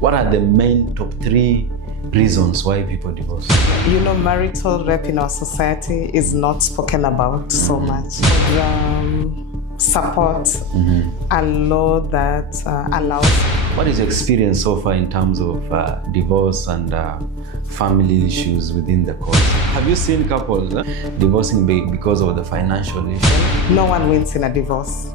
What are the main top 3 reasons why people divorce? Marital rape in our society is not spoken about so much. Support a law that allows. What is your experience so far in terms of divorce and family issues within the court? Have you seen couples divorcing because of the financial issue? No one wins in a divorce.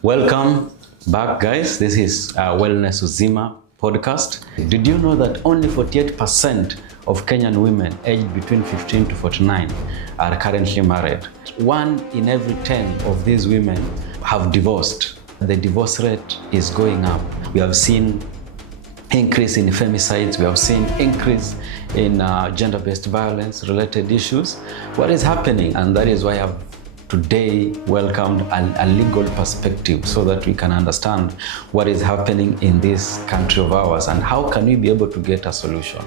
Welcome back, guys. This is Wellness Uzima Podcast. Did you know that only 48% of Kenyan women aged between 15 to 49 are currently married? 1 in every 10 of these women have divorced. The divorce rate is going up. We have seen increase in femicides. We have seen increase in gender-based violence related issues. What is happening? And that is why I have today welcomed a legal perspective so that we can understand what is happening in this country of ours and how can we be able to get a solution.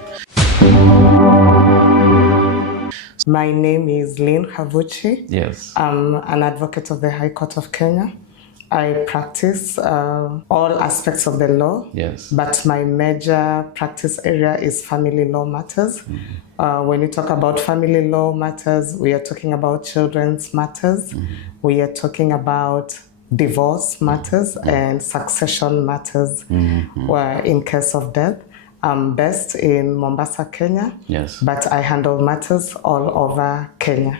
My name is Lynn Khavuchi. Yes. I'm an advocate of the High Court of Kenya. I practice all aspects of the law, yes, but my major practice area is family law matters. When you talk about family law matters, we are talking about children's matters. We are talking about divorce matters and succession matters in case of death. I'm based in Mombasa, Kenya, yes, but I handle matters all over Kenya.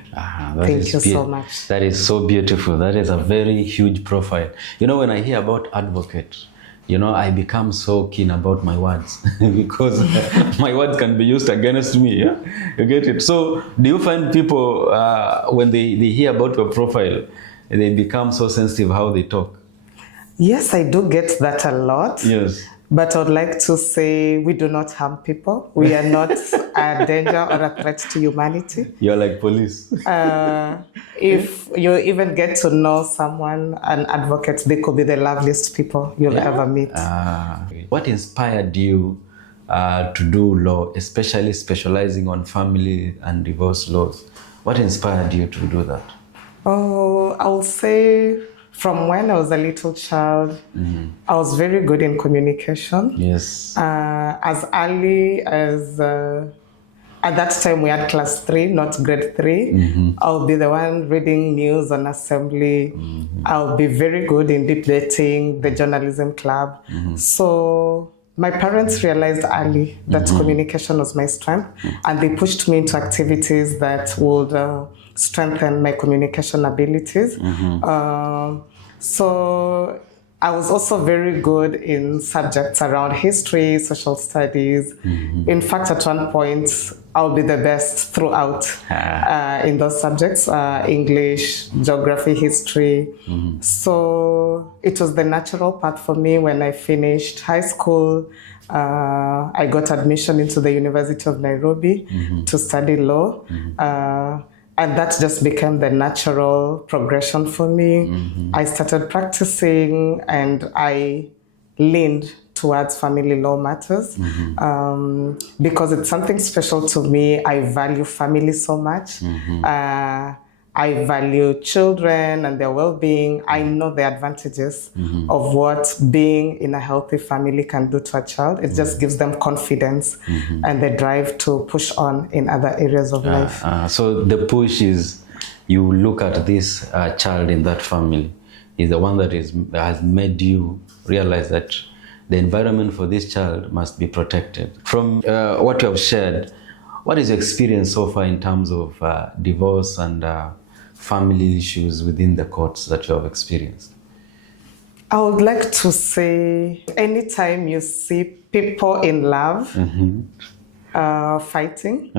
Thank you so much. That is so beautiful. That is a very huge profile. When I hear about advocate, I become so keen about my words because my words can be used against me. Yeah? You get it? So do you find people, when they hear about your profile, they become so sensitive how they talk? Yes, I do get that a lot. Yes. But I would like to say we do not harm people. We are not a danger or a threat to humanity. You're like police. If you even get to know someone, an advocate, they could be the loveliest people you'll ever meet. What inspired you to do law, especially specializing on family and divorce laws? What inspired you to do that? I would say from when I was a little child, I was very good in communication. Yes. As early as, at that time we had class 3, not grade 3. I'll be the one reading news on assembly. I'll be very good in debating the journalism club. So my parents realized early that communication was my strength, and they pushed me into activities that would strengthen my communication abilities. So I was also very good in subjects around history, social studies. In fact, at one point, I'll be the best throughout in those subjects, English, geography, history. So it was the natural path for me. When I finished high school, I got admission into the University of Nairobi to study law. And that just became the natural progression for me. I started practicing and I leaned towards family law matters because it's something special to me. I value family so much. I value children and their well-being. I know the advantages of what being in a healthy family can do to a child. It just gives them confidence and the drive to push on in other areas of life. So the push is you look at this child in that family is the one that has made you realize that the environment for this child must be protected. From what you have shared, what is your experience so far in terms of divorce and family issues within the courts that you have experienced? I would like to say, anytime you see people in love fighting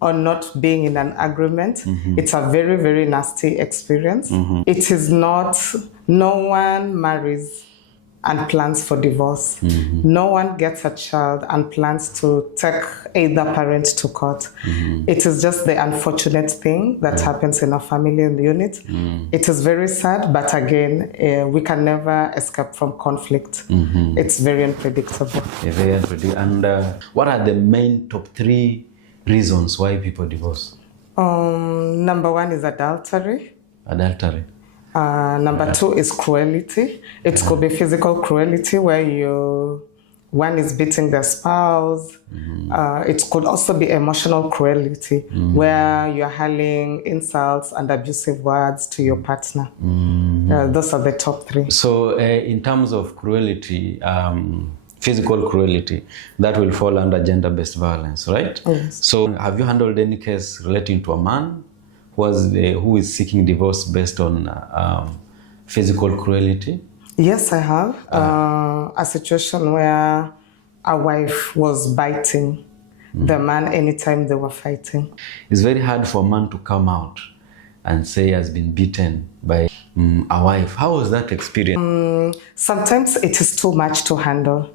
or not being in an agreement, it's a very, very nasty experience. It is not, no one marries and plans for divorce. No one gets a child and plans to take either parent to court. It is just the unfortunate thing that happens in a family unit. It is very sad, but again, we can never escape from conflict. It's very unpredictable. Very unpredictable. And what are the main top 3 reasons why people divorce? Number 1 is adultery. Adultery. Number two is cruelty. It could be physical cruelty where one is beating their spouse. It could also be emotional cruelty where you're hurling insults and abusive words to your partner. Those are the top three. So in terms of cruelty, physical cruelty, that will fall under gender-based violence, right? Yes. So have you handled any case relating to a man who is seeking divorce based on physical cruelty? Yes, I have. A situation where a wife was biting the man anytime they were fighting. It's very hard for a man to come out and say he has been beaten by a wife. How was that experience? Sometimes it is too much to handle.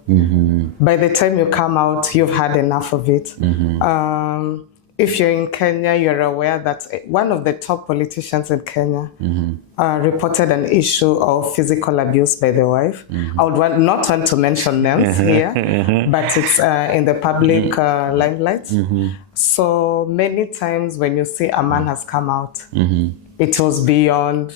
By the time you come out, you've had enough of it. If you're in Kenya, you're aware that one of the top politicians in Kenya reported an issue of physical abuse by the wife. I would not want to mention names here, but it's in the public limelight. So many times when you see a man has come out, it was beyond,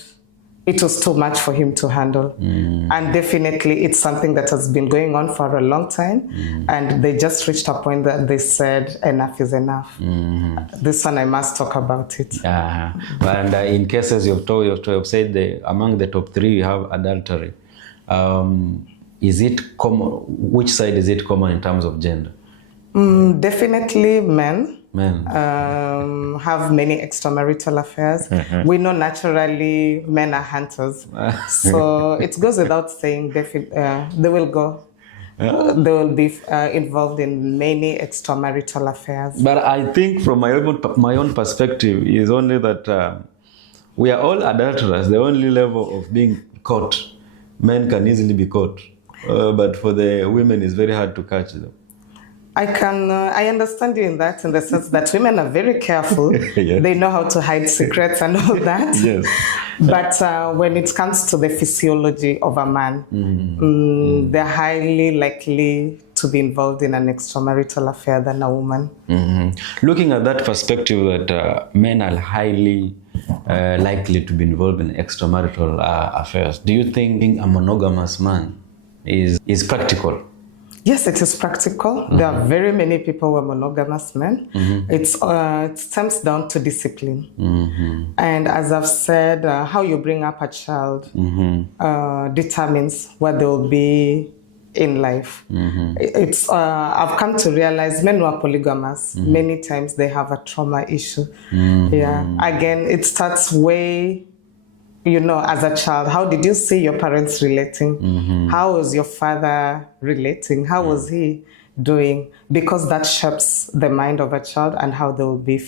it was too much for him to handle. And definitely it's something that has been going on for a long time. And they just reached a point that they said, enough is enough. This one, I must talk about it. And in cases you've said among the top three, you have adultery. Is it common? Which side is it common in terms of gender? Definitely men. Have many extramarital affairs. We know naturally men are hunters. So it goes without saying they will go. They will be involved in many extramarital affairs. But I think from my own perspective is only that we are all adulterers. The only level of being caught, men can easily be caught. But for the women, it's very hard to catch them. I understand you in the sense that women are very careful. Yes. They know how to hide secrets and all that. Yes. But when it comes to the physiology of a man, they're highly likely to be involved in an extramarital affair than a woman. Looking at that perspective that men are highly likely to be involved in extramarital affairs, do you think being a monogamous man is practical? Yes, it is practical. There are very many people who are monogamous men. It stems down to discipline. And as I've said, how you bring up a child determines what they will be in life. I've come to realize men who are polygamous, many times they have a trauma issue. Again, it starts way, as a child, how did you see your parents relating? How was your father relating? How was he doing? Because that shapes the mind of a child and how they will be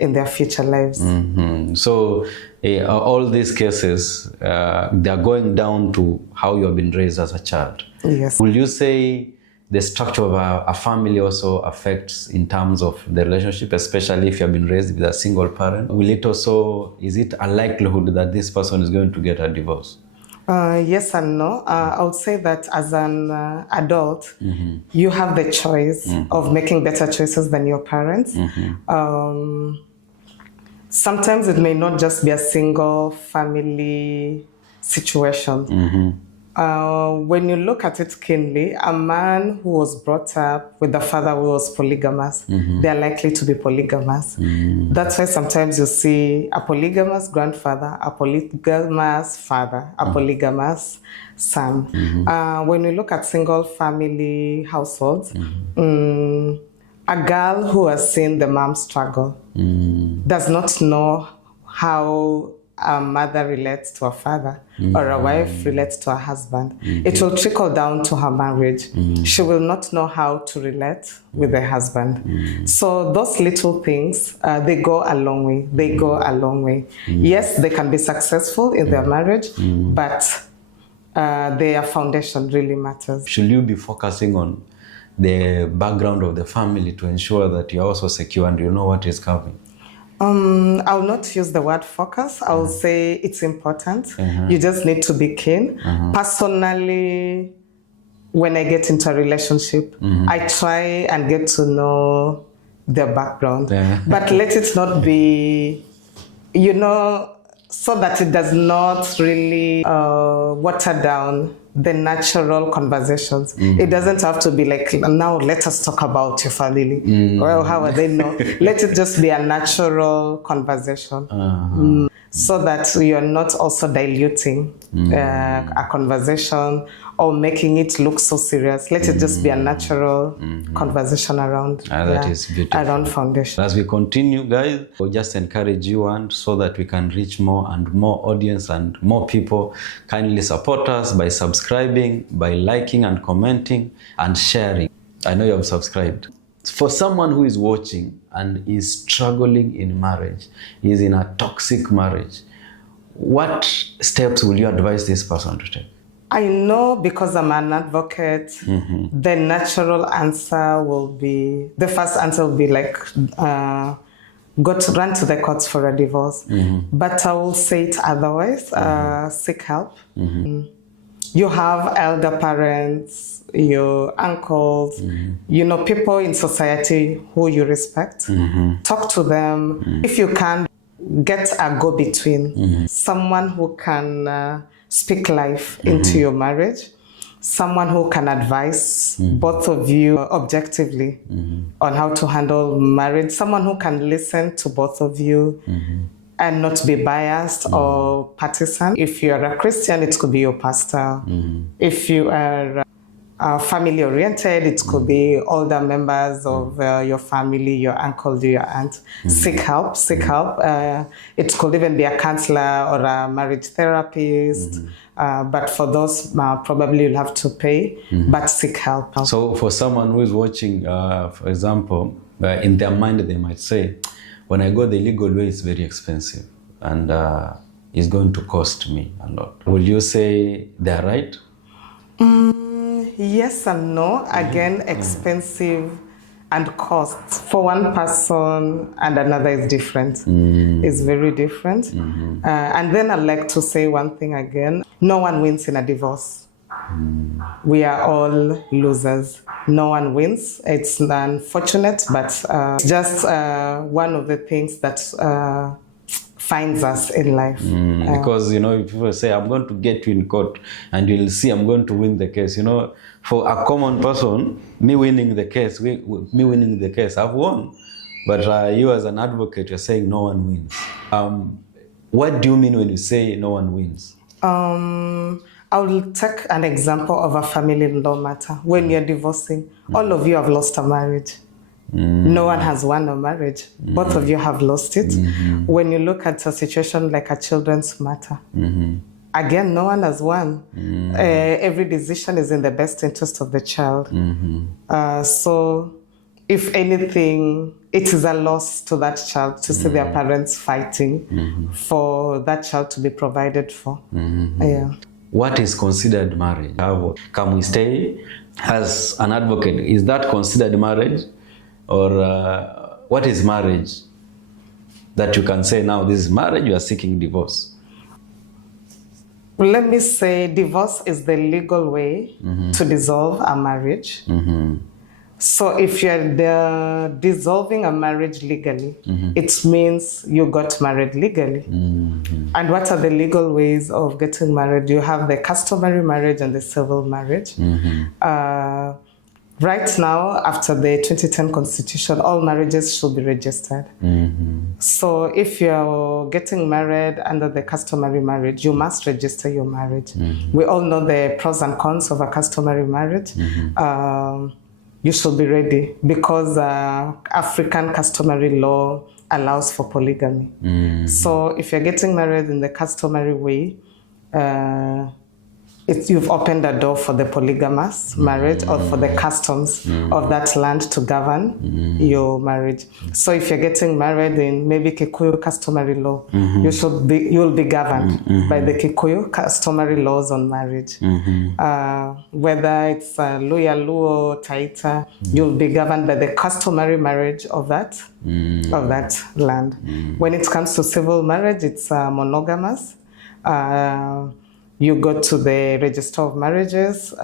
in their future lives. So all these cases, they're going down to how you have been raised as a child. Yes. Will you say the structure of a family also affects in terms of the relationship, especially if you have been raised with a single parent? Is it a likelihood that this person is going to get a divorce? Yes and no. I would say that as an adult, you have the choice of making better choices than your parents. Sometimes it may not just be a single family situation. When you look at it keenly, a man who was brought up with a father who was polygamous, they are likely to be polygamous. That's why sometimes you see a polygamous grandfather, a polygamous father, a polygamous son. When we look at single family households, a girl who has seen the mom struggle does not know how a mother relates to a father or a wife relates to a husband. It will trickle down to her marriage. She will not know how to relate with the husband. So those little things, they go a long way. They go a long way. Yes, they can be successful in their marriage, but their foundation really matters. Should you be focusing on the background of the family to ensure that you're also secure and you know what is coming? I'll not use the word focus. I'll say it's important. You just need to be keen. Personally, when I get into a relationship, I try and get to know their background. But let it not be, so that it does not really water down the natural conversations. It doesn't have to be like, now let us talk about your family. Well, how are they? No, let it just be a natural conversation. So that you're not also diluting a conversation or making it look so serious. Let it just be a natural conversation around that is beautiful. Around foundation. As we continue, guys, we'll just encourage you and so that we can reach more and more audience and more people. Kindly support us by subscribing, by liking and commenting and sharing. I know you have subscribed. For someone who is watching and is struggling in marriage, is in a toxic marriage, what steps will you advise this person to take? I know, because I'm an advocate, the natural answer will be, the first answer will be like, run to the courts for a divorce. But I will say it otherwise, seek help. You have elder parents, your uncles, people in society who you respect. Talk to them. If you can, get a go-between. Someone who can speak life into your marriage. Someone who can advise both of you objectively on how to handle marriage. Someone who can listen to both of you and not be biased or partisan. If you're a Christian, it could be your pastor. If you are family oriented, it could be older members of your family, your uncle, your aunt. Seek help. It could even be a counselor or a marriage therapist. But for those, probably you'll have to pay, but seek help. So for someone who is watching, for example, in their mind they might say, when I go the legal way, it's very expensive and it's going to cost me a lot. Will you say they're right? Yes and no. Again, expensive and cost for one person and another is different. It's very different. And then I'd like to say one thing again. No one wins in a divorce. We are all losers. No one wins. It's unfortunate, but just one of the things that finds us in life. Because, if people say, I'm going to get you in court and you'll see I'm going to win the case, for a common person, me winning the case, I've won. But you as an advocate, you're saying no one wins. What do you mean when you say no one wins? I will take an example of a family-in-law matter. When you're divorcing, all of you have lost a marriage. No one has won a marriage. Both of you have lost it. When you look at a situation like a children's matter, again, no one has won. Every decision is in the best interest of the child. So if anything, it is a loss to that child to see their parents fighting for that child to be provided for. What is considered marriage? How can we stay as an advocate? Is that considered marriage? Or what is marriage that you can say now this is marriage, you are seeking divorce? Let me say divorce is the legal way to dissolve a marriage. So if you're dissolving a marriage legally, it means you got married legally. And what are the legal ways of getting married? You have the customary marriage and the civil marriage. Right now, after the 2010 Constitution, all marriages should be registered. So if you're getting married under the customary marriage, you must register your marriage. We all know the pros and cons of a customary marriage. You should be ready because African customary law allows for polygamy. So if you're getting married in the customary way, you've opened a door for the polygamous marriage or for the customs of that land to govern your marriage. So if you're getting married in maybe Kikuyu customary law, you'll be governed by the Kikuyu customary laws on marriage. Whether it's Luya Luo, Taita, you'll be governed by the customary marriage of that land. When it comes to civil marriage, it's monogamous. You go to the Register of Marriages.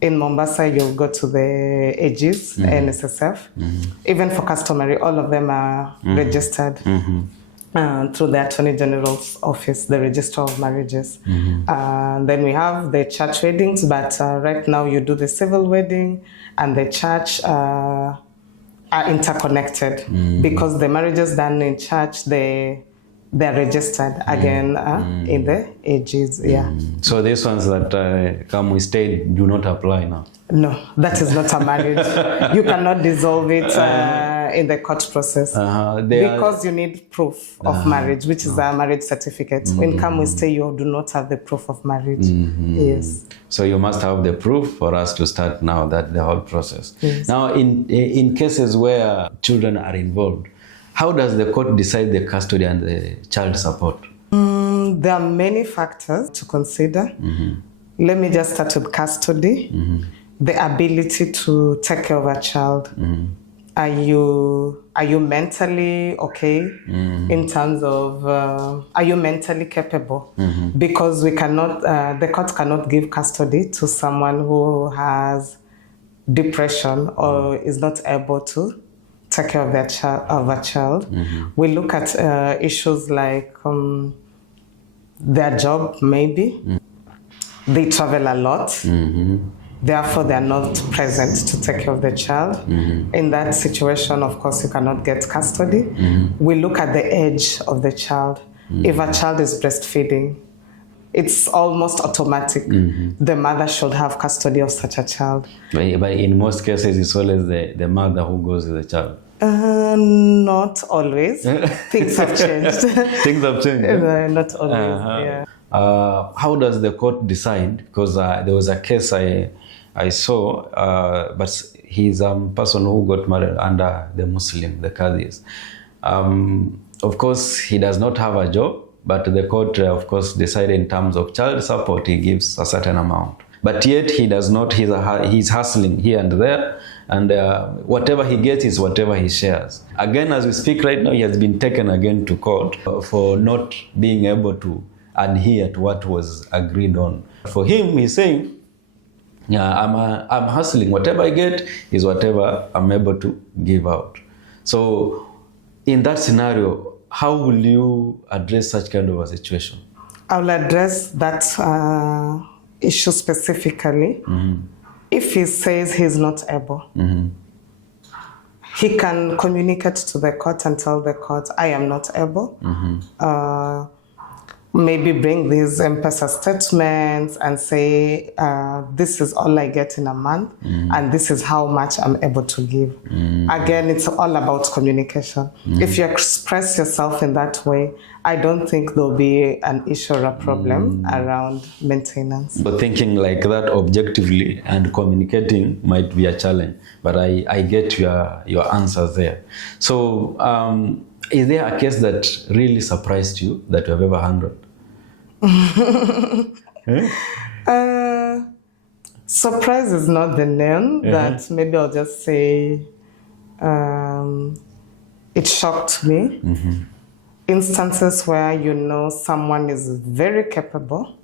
In Mombasa, you'll go to the AGs, NSSF. Even for customary, all of them are registered. through the Attorney General's office, the Register of Marriages. Then we have the church weddings, but right now you do the civil wedding and the church are interconnected because the marriages done in church, they're registered again in the AGs. So these ones that come with state do not apply now? No, that is not a marriage. You cannot dissolve it in the court process because you need proof of marriage, which is a marriage certificate. When come with stay, you do not have the proof of marriage. Yes. So you must have the proof for us to start now that the whole process. Yes. Now, in cases where children are involved, how does the court decide the custody and the child support? There are many factors to consider. Let me just start with custody. The ability to take care of a child. Are you mentally okay in terms of are you mentally capable? Because we cannot, the court cannot give custody to someone who has depression or is not able to take care of a child. We look at issues like their job, maybe. They travel a lot. Therefore, they are not present to take care of the child. In that situation, of course, you cannot get custody. We look at the age of the child. If a child is breastfeeding, it's almost automatic. The mother should have custody of such a child. But in most cases, it's always the mother who goes with the child. Not always. Things have changed. Things have changed. Not always. How does the court decide? Because there was a case I saw, but he's a person who got married under the Muslim, the Qadis. Of course, he does not have a job, but the court, of course, decided in terms of child support, he gives a certain amount. But yet he does not, he's hustling here and there, and whatever he gets is whatever he shares. Again, as we speak right now, he has been taken again to court for not being able to adhere to what was agreed on. For him, he's saying, I'm hustling. Whatever I get is whatever I'm able to give out. So in that scenario, how will you address such kind of a situation? I'll address that issue specifically. If he says he's not able, he can communicate to the court and tell the court, I am not able. Maybe bring these M-Pesa statements and say, this is all I get in a month, and this is how much I'm able to give. Again, it's all about communication. If you express yourself in that way, I don't think there'll be an issue or a problem around maintenance. But thinking like that objectively and communicating might be a challenge, but I get your answers there. So, is there a case that really surprised you that you have ever handled? Surprise is not the name, but maybe I'll just say it shocked me. Instances where someone is very capable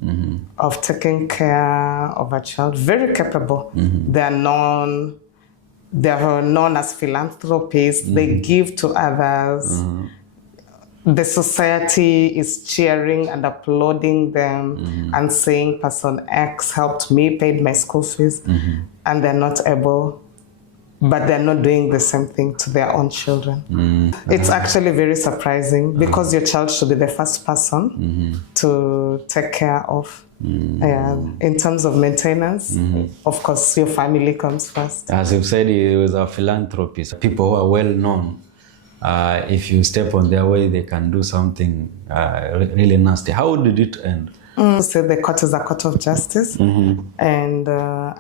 of taking care of a child, very capable. They are known as philanthropists. They give to others. The society is cheering and applauding them and saying, person X helped me, paid my school fees, and they're not able, but they're not doing the same thing to their own children. It's actually very surprising because your child should be the first person to take care of. In terms of maintenance, of course, your family comes first. As you've said, he was a philanthropist. People who are well known, if you step on their way, they can do something really nasty. How did it end? So the court is a court of justice, and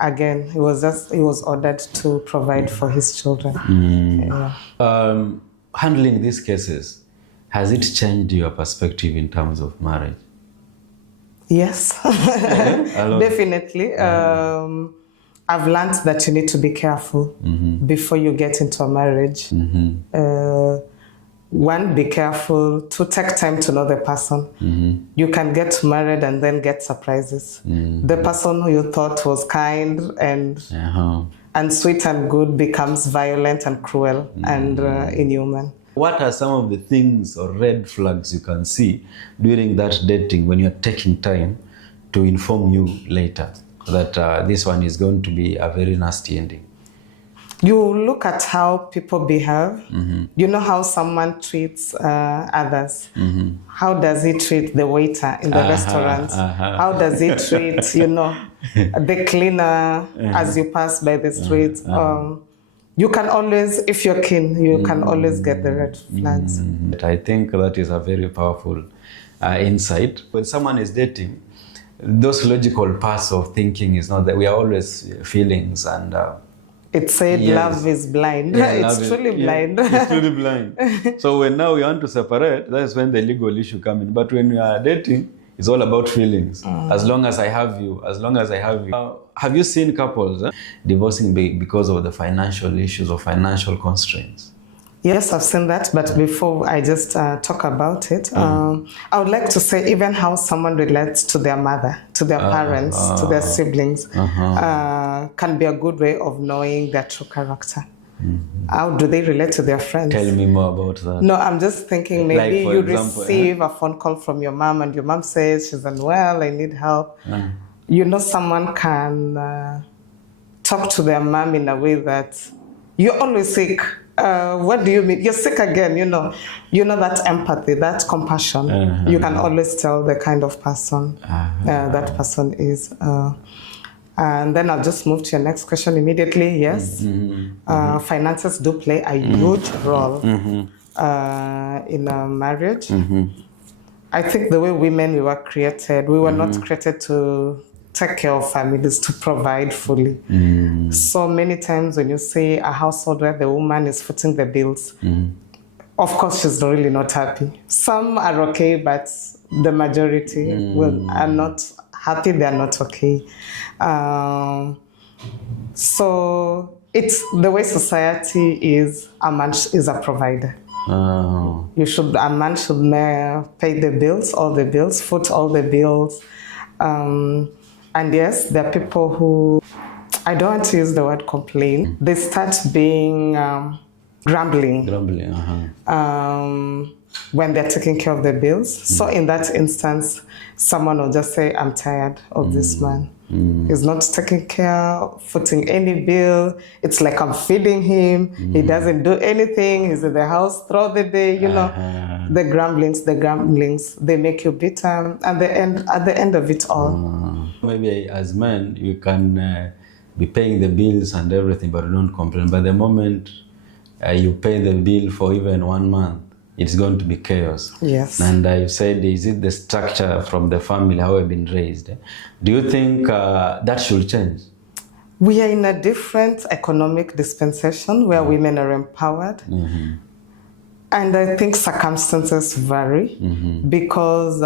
again, he was ordered to provide for his children. Handling these cases, has it changed your perspective in terms of marriage? Yes, definitely. I've learned that you need to be careful before you get into a marriage. One, be careful to take time to know the person. You can get married and then get surprises. The person who you thought was kind and sweet and good becomes violent and cruel and inhuman. What are some of the things or red flags you can see during that dating when you're taking time to inform you later that this one is going to be a very nasty ending? You look at how people behave. You know how someone treats others. How does he treat the waiter in the restaurant? How does he treat, the cleaner as you pass by the street? You can always, if you're keen, you can always get the red flags. I think that is a very powerful insight. When someone is dating, those logical parts of thinking is not that we are always feelings and it said love is blind. It's truly blind. It's truly blind. So when now we want to separate, that's when the legal issue comes in. But when we are dating, it's all about feelings. As long as I have you, as long as I have you. Have you seen couples divorcing because of the financial issues or financial constraints? Yes, I've seen that. But before I just talk about it, I would like to say even how someone relates to their mother, to their parents, to their siblings, can be a good way of knowing their true character. How do they relate to their friends? Tell me more about that. No, I'm just thinking maybe like, you receive a phone call from your mom and your mom says she's unwell, I need help. Someone can talk to their mom in a way that you're always sick. What do you mean? You're sick again, that empathy, that compassion. You can always tell the kind of person that person is. And then I'll just move to your next question immediately. Yes, finances do play a huge role in a marriage. I think the way women we were created, we were not created to take care of families, to provide fully. So many times when you see a household where the woman is footing the bills, of course she's really not happy. Some are okay, but the majority are not happy, they're not okay. So it's the way society is, a man is a provider. A man should pay the bills, all the bills, foot all the bills. And yes, there are people who, I don't want to use the word complain, they start being grumbling when they're taking care of the bills. So in that instance, someone will just say, I'm tired of this man. He's not taking care, footing any bill. It's like I'm feeding him. He doesn't do anything. He's in the house throughout the day. The grumblings, they make you bitter. And at the end of it all. Maybe as men, you can be paying the bills and everything, but don't complain. But the moment you pay the bill for even 1 month, it's going to be chaos. Yes. And you said, is it the structure from the family, how we've been raised? Do you think that should change? We are in a different economic dispensation where women are empowered. And I think circumstances vary because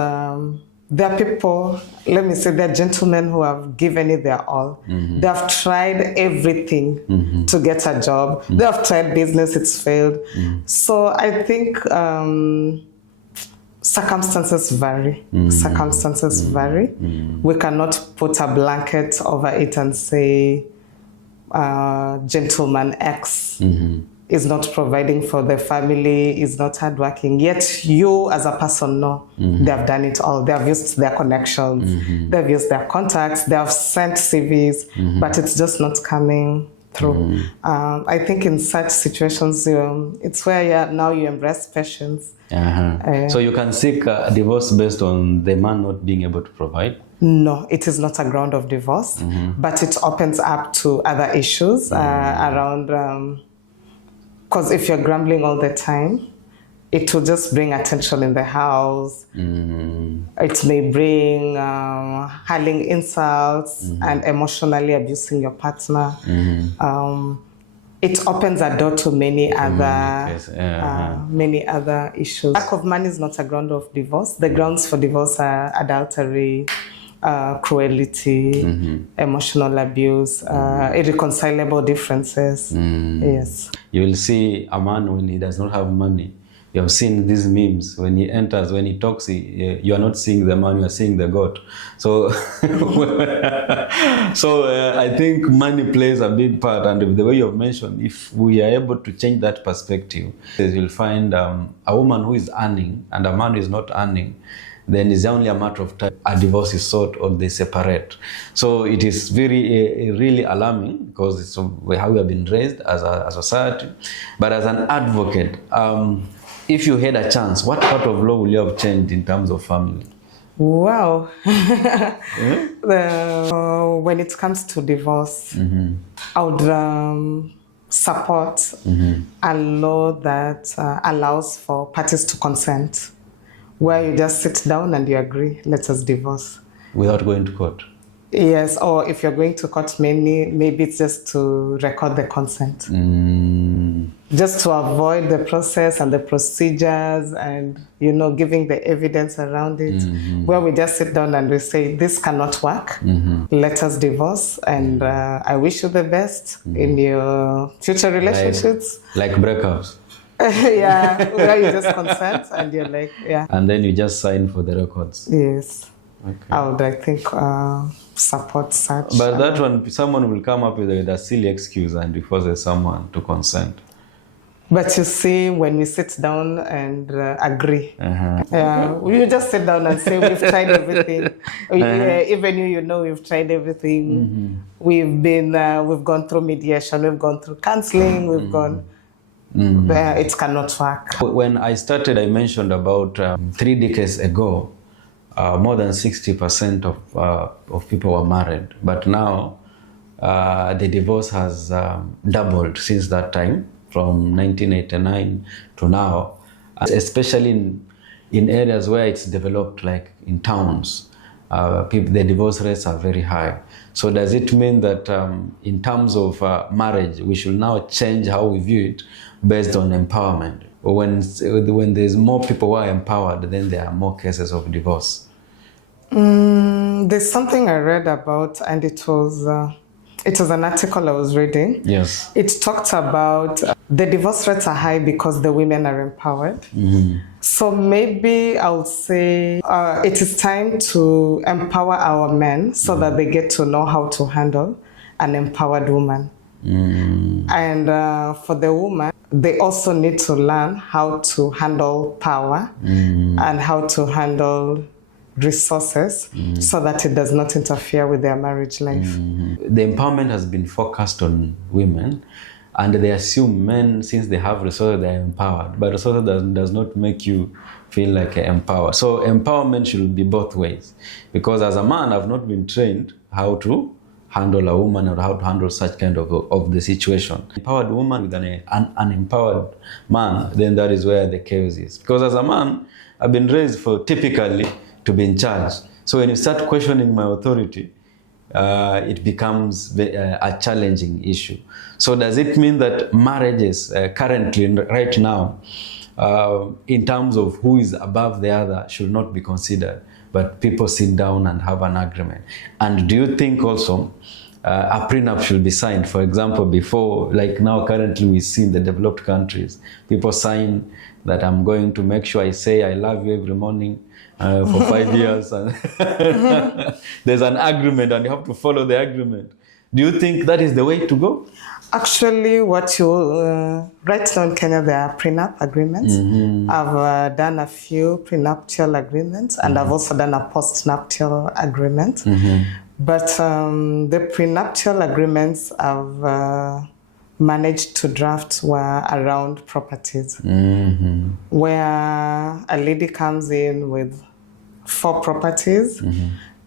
there are people, let me say, there are gentlemen who have given it their all. They have tried everything to get a job. They have tried business, it's failed. So I think circumstances vary. Circumstances vary. We cannot put a blanket over it and say, gentleman X is not providing for the family, is not hardworking. Yet you as a person know they have done it all. They have used their connections, they've used their contacts, they have sent CVs, but it's just not coming through. I think in such situations, it's where now you embrace patience. So you can seek a divorce based on the man not being able to provide? No, it is not a ground of divorce, but it opens up to other issues around... Because if you're grumbling all the time, it will just bring attention in the house. It may bring hurling insults and emotionally abusing your partner. It opens a door to many other issues. Lack of money is not a ground of divorce. The grounds for divorce are adultery, cruelty, emotional abuse, irreconcilable differences. Yes. You will see a man when he does not have money You have seen these memes. When he enters, when he talks, you are not seeing the man, you are seeing the goat. So, I think money plays a big part. And the way you have mentioned, if we are able to change that perspective, you'll find a woman who is earning and a man who is not earning, then it's only a matter of time a divorce is sought or they separate. So it is very really alarming because it's how we have been raised as a society. But as an advocate, if you had a chance, what part of law will you have changed in terms of family? Wow. When it comes to divorce, I would support a law that allows for parties to consent, where you just sit down and you agree, let us divorce. Without going to court? Yes, or if you're going to court, maybe it's just to record the consent. Just to avoid the process and the procedures and, giving the evidence around it, where we just sit down and we say, this cannot work, let us divorce, and I wish you the best in your future relationships. Like breakups? Yeah, where you just consent and you're like, yeah. And then you just sign for the records? Yes. Okay. I would, I think, support such. But that one, someone will come up with a silly excuse and it forces someone to consent. But you see, when we sit down and agree, you just sit down and say, we've tried everything. Even we've tried everything. We've gone through mediation, we've gone through counseling, we've gone. It cannot work. When I started, I mentioned about 3 decades ago, more than 60% of people were married. But now, the divorce has doubled since that time, from 1989 to now, especially in areas where it's developed, like in towns. The divorce rates are very high. So does it mean that in terms of marriage, we should now change how we view it based on empowerment? When there's more people who are empowered, then there are more cases of divorce. There's something I read about, and it was an article I was reading. Yes. It talked about the divorce rates are high because the women are empowered. So maybe I would say it is time to empower our men so that they get to know how to handle an empowered woman. And for the woman, they also need to learn how to handle power and how to handle resources so that it does not interfere with their marriage life. The empowerment has been focused on women, and they assume men, since they have resources, they are empowered. But resources does not make you feel like empowered. So empowerment should be both ways. Because as a man, I've not been trained how to handle a woman or how to handle such kind of the situation. Empowered woman with an unempowered man, then that is where the chaos is. Because as a man, I've been raised typically to be in charge. So when you start questioning my authority, it becomes a challenging issue. So does it mean that marriages currently, right now, in terms of who is above the other, should not be considered, but people sit down and have an agreement? And do you think also a prenup should be signed? For example, before, like now currently we see in the developed countries, people sign that I'm going to make sure I say I love you every morning for 5 years. And there's an agreement and you have to follow the agreement. Do you think that is the way to go? Actually, right now in Kenya, there are prenup agreements. I've done a few prenuptial agreements, and I've also done a postnuptial agreement. But the prenuptial agreements I've managed to draft were around properties, where a lady comes in with 4 properties,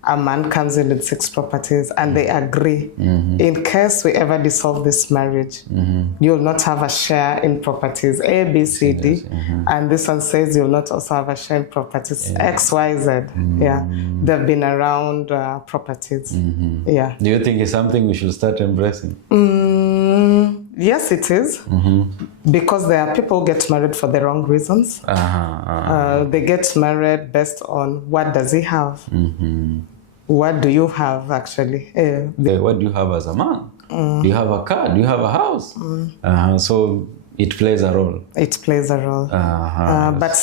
a man comes in with 6 properties, and they agree. In case we ever dissolve this marriage, you'll not have a share in properties A, B, C, D. And this one says you'll not also have a share in properties X, Y, Z. Yeah, they've been around properties. Yeah. Do you think it's something we should start embracing? Yes, it is. Because there are people who get married for the wrong reasons. They get married based on what does he have. What do you have, actually? What do you have as a man? Do you have a car? Do you have a house? So It plays a role. It plays a role. But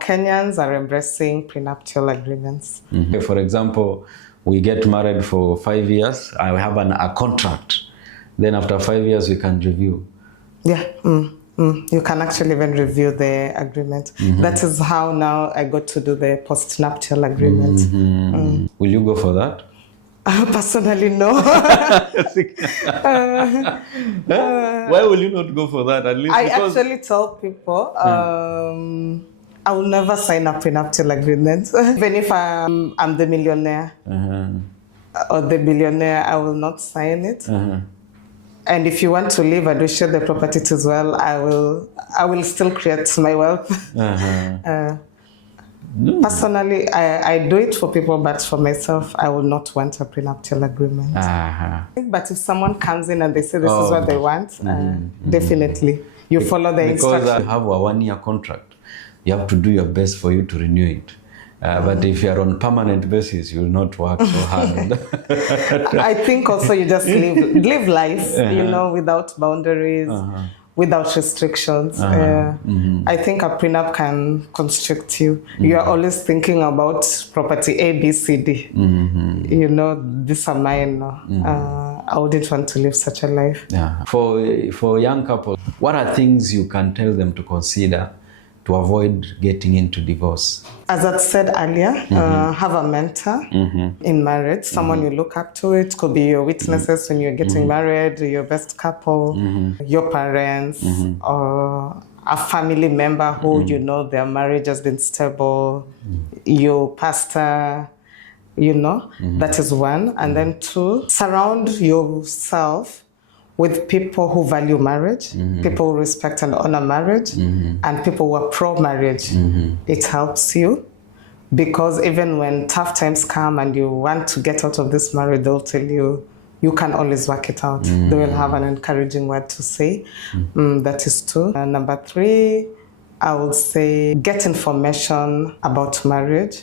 Kenyans are embracing prenuptial agreements. For example, we get married for 5 years. I have a contract. Then after 5 years, we can review. Yeah. You can actually even review the agreement. That is how now I got to do the postnuptial agreement. Will you go for that? Personally, no. Why will you not go for that? At least I actually tell people I will never sign a prenuptial agreement. Even if I'm the millionaire or the billionaire, I will not sign it. And if you want to live and we share the properties as well, I will still create my wealth. Personally, I do it for people, but for myself, I will not want a prenuptial agreement. But if someone comes in and they say this is what they want, definitely you follow the instructions. Because I have a 1-year contract, you have to do your best for you to renew it. But if you are on permanent basis, you will not work so hard. I think also you just live life, without boundaries, without restrictions. I think a prenup can constrict you. You are always thinking about property A, B, C, D. These are mine. I wouldn't want to live such a life. For young couples, what are things you can tell them to consider to avoid getting into divorce? As I said earlier, have a mentor in marriage, someone you look up to. It could be your witnesses when you're getting married, your best couple, your parents, or a family member who their marriage has been stable, your pastor, that is one. And then 2, surround yourself with people who value marriage, people who respect and honor marriage, and people who are pro-marriage. It helps you because even when tough times come and you want to get out of this marriage, they'll tell you, you can always work it out. They will have an encouraging word to say. That is 2. Number 3, I would say get information about marriage.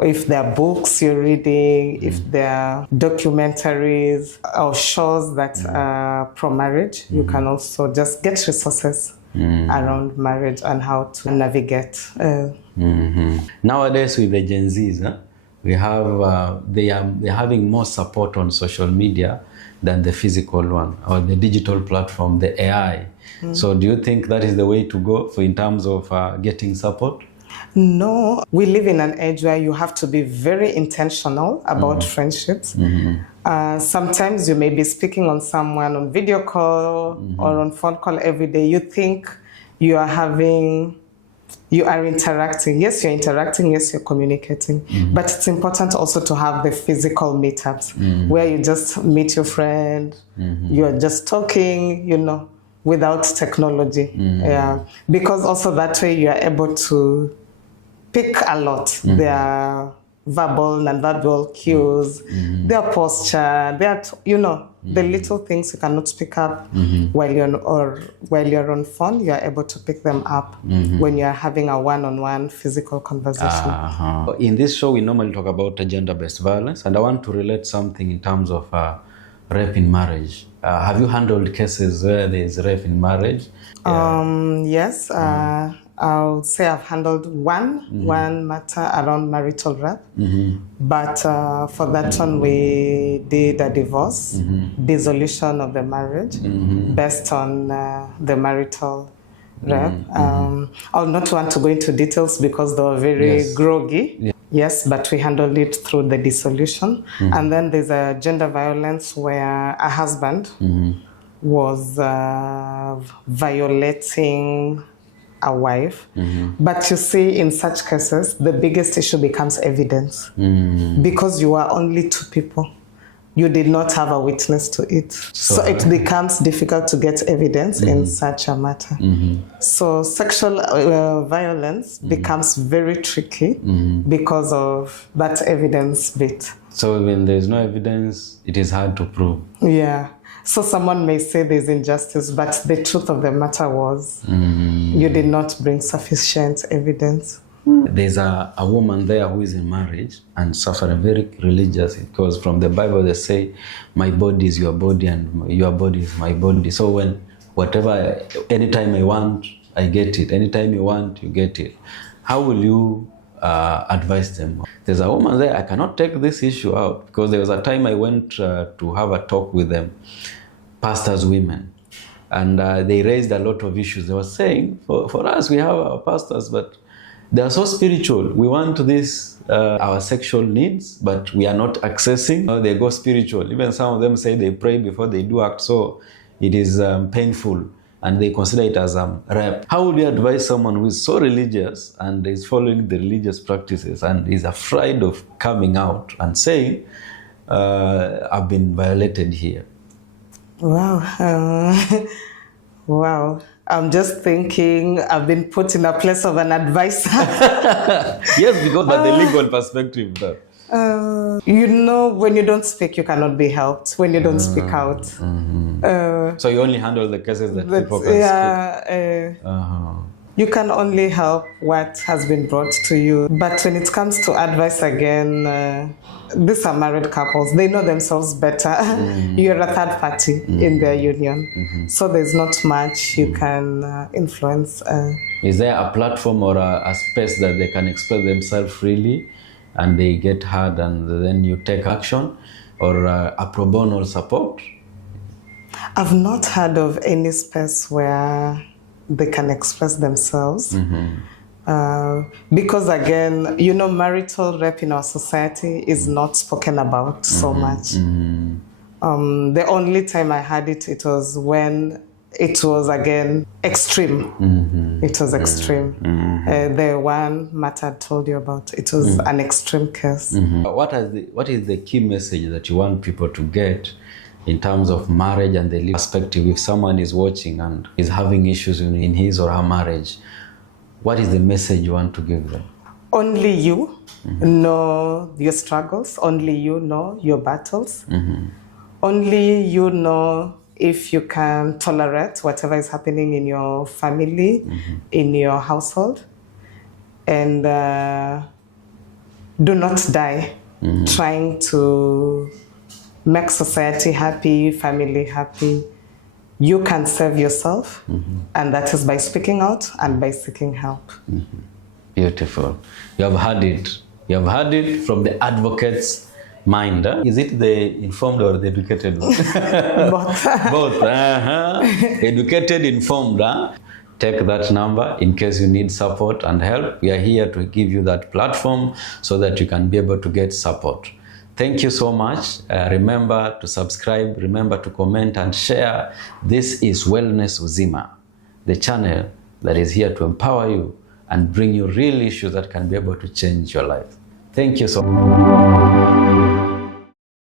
If there are books you're reading, if there are documentaries or shows that are pro-marriage, you can also just get resources around marriage and how to navigate. Nowadays with the Gen Zs, we have they're having more support on social media than the physical one or the digital platform, the AI. So do you think that is the way to go in terms of getting support? No, we live in an age where you have to be very intentional about friendships. Sometimes you may be speaking on someone on video call or on phone call every day. You think you are interacting. Yes, you're interacting. Yes, you're communicating. But it's important also to have the physical meetups where you just meet your friend. You're just talking, without technology. Because also that way you are able to pick a lot. There are verbal, non-verbal cues, their posture, the little things you cannot pick up while you're on phone, you are able to pick them up when you are having a one-on-one physical conversation. In this show, we normally talk about gender-based violence, and I want to relate something in terms of rape in marriage. Have you handled cases where there is rape in marriage? Yes. I would say I've handled one matter around marital rape, but for that one we did a divorce, dissolution of the marriage based on the marital rape. I'll not want to go into details because they were very groggy. Yes, but we handled it through the dissolution. And then there's a gender violence where a husband was violating a wife. But you see, in such cases, the biggest issue becomes evidence. Because you are only 2 people. You did not have a witness to it. So it becomes difficult to get evidence in such a matter. So sexual violence becomes very tricky because of that evidence bit. So when there's no evidence, it is hard to prove. Yeah. So someone may say there's injustice, but the truth of the matter was you did not bring sufficient evidence. There's a woman there who is in marriage and suffering very religious, because from the Bible they say, my body is your body and your body is my body. So when whatever, anytime I want, I get it. Anytime you want, you get it. How will you advise them? There's a woman there, I cannot take this issue out, because there was a time I went to have a talk with them, pastors' women, and they raised a lot of issues. They were saying, for us, we have our pastors, but they are so spiritual. We want this, our sexual needs, but we are not accessing. They go spiritual. Even some of them say they pray before they do act, so it is painful, and they consider it as rape. How would you advise someone who is so religious and is following the religious practices and is afraid of coming out and saying, I've been violated here? Wow. Wow. I'm just thinking I've been put in a place of an advisor. Yes, because by the legal perspective. When you don't speak, you cannot be helped. When you don't speak out. So you only handle the cases that people can speak? You can only help what has been brought to you. But when it comes to advice again, these are married couples. They know themselves better. You're a third party in their union. So there's not much you can influence. Is there a platform or a space that they can express themselves freely and they get heard and then you take action, or a pro bono support? I've not heard of any space where they can express themselves. Because again, marital rape in our society is not spoken about so much. The only time I had it was when it was again extreme. It was extreme. The one Matt told you about, it was an extreme case. What is the key message that you want people to get in terms of marriage and the legal perspective? If someone is watching and is having issues in his or her marriage, what is the message you want to give them? Only you know your struggles. Only you know your battles. Only you know if you can tolerate whatever is happening in your family, in your household. And do not die trying to make society happy, family happy. You can save yourself, and that is by speaking out and by seeking help. Beautiful. You have heard it. You have heard it from the advocate's mind. Is it the informed or the educated one? Both. Both. Educated, informed. Take that number in case you need support and help. We are here to give you that platform so that you can be able to get support. Thank you so much. Remember to subscribe, remember to comment and share. This is Wellness Uzima, the channel that is here to empower you and bring you real issues that can be able to change your life. Thank you so much.